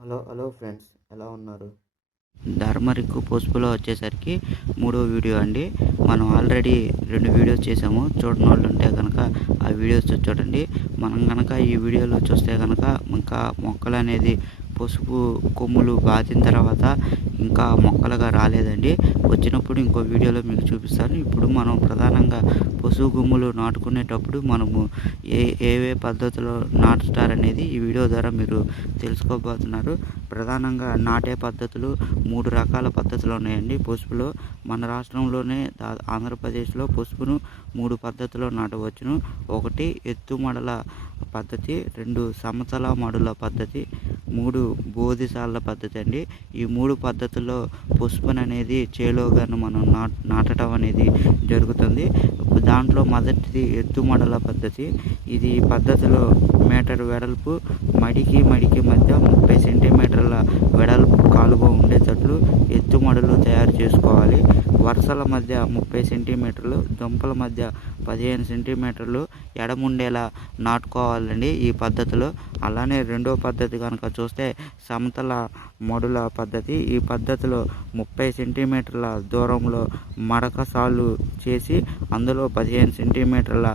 Hello hello friends ఎలా ఉన్నారు? ధర్మరిక్కు పోస్పులో వచ్చేసరికి మూడో వీడియో అండి. మనం ఆల్రెడీ రెండు వీడియోస్ చేసాము. చూడని వాళ్ళు ఉంటే కనుక ఆ వీడియోస్ చూడండి. మనం కనుక ఈ వీడియోలో చూస్తే కనుక ఇంకా మొక్కలు అనేది పసుపు కొమ్ములు బాతిన తర్వాత ఇంకా మొక్కలుగా రాలేదండి. వచ్చినప్పుడు ఇంకో వీడియోలో మీకు చూపిస్తాను. ఇప్పుడు మనం ప్రధానంగా పసుపు కొమ్ములు నాటుకునేటప్పుడు మనము ఏ ఏవే పద్ధతిలో నాటుతారనేది ఈ వీడియో ద్వారా మీరు తెలుసుకోబోతున్నారు. ప్రధానంగా నాటే పద్ధతులు మూడు రకాల పద్ధతులు ఉన్నాయండి. పసుపులో మన రాష్ట్రంలోనే ఆంధ్రప్రదేశ్లో పసుపును మూడు పద్ధతిలో నాటవచ్చును. ఒకటి ఎత్తు మడల పద్ధతి రెండు సమతల మడుల పద్ధతి మూడు బోధిసాల పద్ధతి అండి. ఈ మూడు పద్ధతుల్లో పుష్పన్ అనేది చేలోగాను మనం నా నాటడం అనేది జరుగుతుంది. దాంట్లో మొదటిది ఎత్తు మడల పద్ధతి. ఇది పద్ధతిలో మీటర్ వెడల్పు మడికి మడికి మధ్య ముప్పై సెంటీమీటర్ల వెడల్పు కాలువ ఉండేటట్లు చేసుకోవాలి. వరుసల మధ్య ముప్పై సెంటీమీటర్లు దుంపల మధ్య పదిహేను సెంటీమీటర్లు ఎడముండేలా నాటుకోవాలండి ఈ పద్ధతిలో. అలానే రెండో పద్ధతి కనుక చూస్తే సమతల మడుల పద్ధతి. ఈ పద్ధతిలో ముప్పై సెంటీమీటర్ల దూరంలో మడక సాలు చేసి అందులో పదిహేను సెంటీమీటర్ల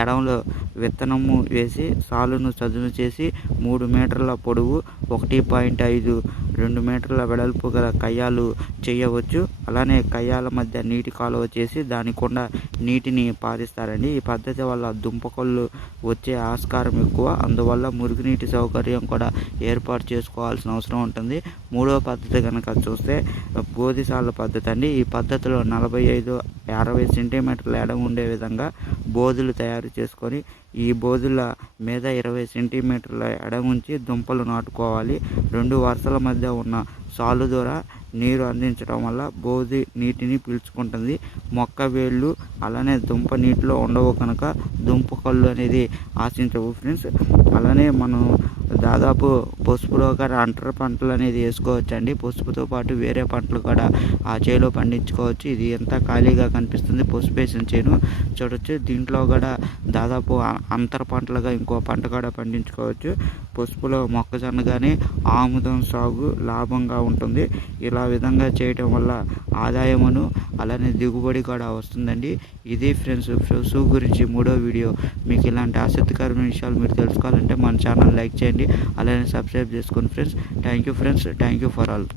ఎడంలో విత్తనము వేసి సాలును చదును చేసి మూడు మీటర్ల పొడవు ఒకటి పాయింట్ ఐదు రెండు మీటర్ల వెడల్పు గల కయ్యాలు చేయవచ్చు. అలానే కయ్యాల మధ్య నీటి కాలువ చేసి దాని గుండా నీటిని పారిస్తారండి. ఈ పద్ధతి వల్ల దుంపకొళ్ళు వచ్చే ఆస్కారం ఎక్కువ. అందువల్ల మురుగునీటి సౌకర్యం కూడా ఏర్పాటు చేసుకోవాల్సిన అవసరం ఉంటుంది. మూడవ పద్ధతి కనుక చూస్తే బోధిసాల పద్ధతి అండి. ఈ పద్ధతిలో నలభై ఐదు అరవై సెంటీమీటర్ల ఎడం ఉండే విధంగా బోధులు తయారు చేసుకొని ఈ బోధుల మీద ఇరవై సెంటీమీటర్ల ఎడముంచి దుంపలు నాటుకోవాలి. రెండు వరుసల మధ్య ఉన్న సాలు ద్వారా నీరు అందించడం వల్ల బోధి నీటిని పీల్చుకుంటుంది. మొక్క వేళ్ళు అలానే దుంప నీటిలో ఉండవు కనుక దుంప కళ్ళు అనేది ఆశించవు ఫ్రెండ్స్. అలానే మనం దాదాపు పసుపులో కూడా అంతర పంటలు అనేది వేసుకోవచ్చు అండి పసుపుతో పాటు వేరే పంటలు కూడా ఆ చేలో పండించుకోవచ్చు. ఇది ఎంత ఖాళీగా కనిపిస్తుంది పసుపు వేసిన చేను చూడొచ్చు. దీంట్లో కూడా దాదాపు అంతర పంటలుగా ఇంకో పంట కూడా పండించుకోవచ్చు. పసుపులో మొక్కజొన్న కానీ ఆముదం సాగు లాభంగా ఉంటుంది. ఇలా విధంగా చేయటం వల్ల ఆదాయమును అలానే దిగుబడి కూడా వస్తుందండి. ఇది ఫ్రెండ్స్ షూ గురించి మూడో వీడియో. మీకు ఇలాంటి ఆసక్తికరమైన విషయాలు మీరు తెలుసుకోవాలంటే మన ఛానల్ లైక్ చేయండి. అలానే సబ్స్క్రైబ్ చేసుకోండి friends. Thank you friends. Thank you for all.